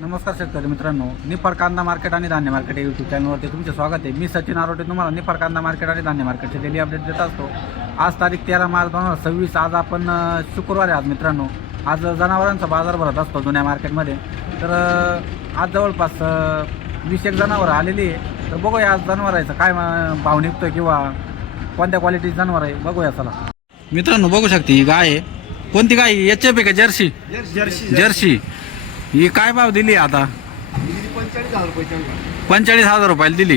नमस्कार शेतकरी मित्रांनो, निफाड कांदा मार्केट आणि धान्य मार्केट या यूट्यूब चॅनलवरती तुमचे स्वागत आहे। मी सचिन आरोटे तुम्हाला निफाड कांदा मार्केट आणि धान्य मार्केटचे डेली अपडेट देत असतो। आज तारीख 13 मार्च 2026। आज आपण शुक्रवार आहे आज मित्रांनो। आज जनावरांचा बाजार भरत असतो जुन्या मार्केटमध्ये। तर आज जवळपास 20 जनावरं आलेली आहे। तर बघूया आज जनावरांचा काय भाव निघतोय किंवा कोणत्या क्वालिटीचे जनावर आहे बघूया चला। मित्रांनो बघू शकते ही गाय आहे। कोणती गाय? एचएफ आहे का जर्सी? जर्सी। ही काय भाव दिली आता? 45,000 रुपयाला दिली।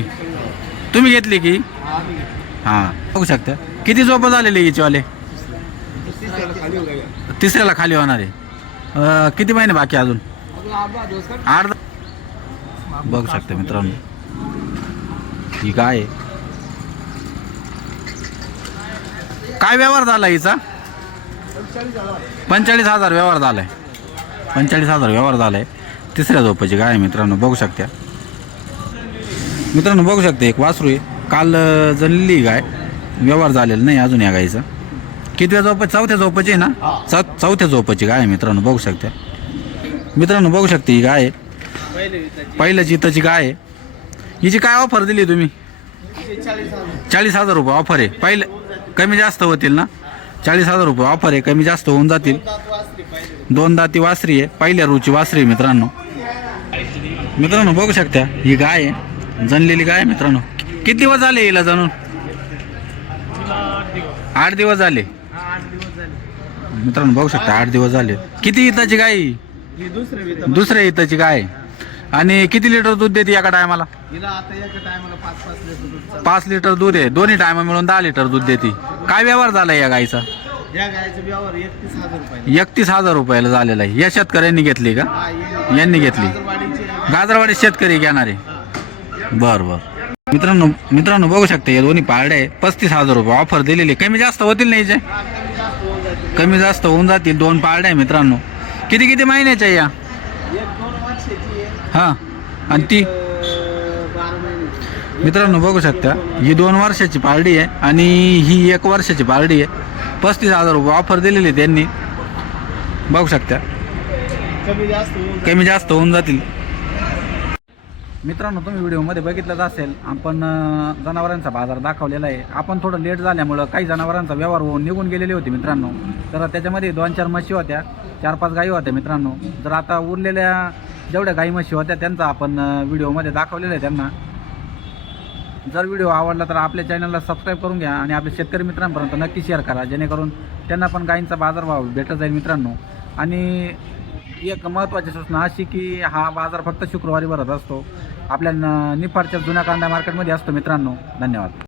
तुम्ही घेतली की? हां बघू शकता किती झोप झालेली हिचीवाले? तिसऱ्याला खाली होणार आहे। किती महिने बाकी अजून? 8। बघू शकता मित्रांनो ही गाय आहे। काय व्यवहार झाला हिचा? 45,000 व्यवहार झालाय। 45,000 व्यवहार झालाय। तिसऱ्या झोपाची गाय मित्रांनो बघू शकता। मित्रांनो बघू शकता एक वासरू आहे, काल जनलेली गाय, व्यवहार झालेला नाही अजून या गायचा। कितव्या झोप? चौथ्या झोपाची आहे ना? चौथ्या झोपाची गाय मित्रांनो बघू शकता। मित्रांनो बघू शकता ही गाय पहिल्याच इथंची गाय आहे। हिची काय ऑफर दिली तुम्ही? 40,000 रुपये ऑफर आहे। पहिले कमी जास्त होतील ना? 40,000 रुपये ऑफर आहे, कमी जास्त होऊन जातील। 2 दाती वासरी आहे, पहिल्या रूची वासरी आहे मित्रांनो। मित्रांनो बघू शकता ही गाय आहे, जनलेली गाय आहे मित्रांनो। किती दिवस झाले हिला जाणून? 8 दिवस झाले मित्रांनो बघू शकता। 8 दिवस झाले। किती इताची गाय? दुसऱ्या इताची गाय। आणि किती लिटर दूध देते एका टायमाला? 5 लिटर दूध आहे। दोन्ही टायमा मिळून 10 लिटर दूध देते। काय व्यवहार झाला या गायचा? या गायचा व्यवहार 31,000 31,000 रुपयाला झालेला आहे। या शेतकऱ्यांनी घेतली का? यांनी घेतली। गाजरवाडी शेतकरी घेणारे। बरं बरं मित्रांनो बघू शकता या दोन्ही पारड्या आहे। 35,000 रुपये ऑफर दिलेली। कमी जास्त होतील नाही जे? कमी जास्त होऊन जातील। 2 पारड्या आहे मित्रांनो। किती महिन्याच्या या? हां आणि ती मित्रांनो बघू शकता ही 2 वर्षाची पारडी आहे आणि ही 1 वर्षाची पारडी आहे। 35,000 रुपये ऑफर दिलेली त्यांनी बघू शकता। कमी जास्त होऊन जातील। मित्रांनो तुम्ही व्हिडिओमध्ये बघितलंच असेल, आपण जनावरांचा बाजार दाखवलेला आहे। आपण थोडं लेट झाल्यामुळं काही जनावरांचा व्यवहार होऊन निघून गेलेले होते मित्रांनो। तर त्याच्यामध्ये 2-4 म्हशी होत्या, 4-5 गायी होत्या मित्रांनो। जर आता उरलेल्या जेवढ्या गाई म्हशी होत्या त्यांचा आपण व्हिडिओमध्ये दाखवलेलं आहे त्यांना। जर व्हिडिओ आवडला तर आपल्या चॅनलला सबस्क्राईब करून घ्या आणि आपल्या शेतकरी मित्रांपर्यंत नक्की शेअर करा, जेणेकरून त्यांना पण गायींचा बाजारभाव भेटत जाईल मित्रांनो। आणि एक महत्त्वाची सूचना अशी की हा बाजार फक्त शुक्रवारी भरत असतो। आपल्या निफाडच्या जुन्या कांदा मार्केटमध्ये असतो मित्रांनो। धन्यवाद।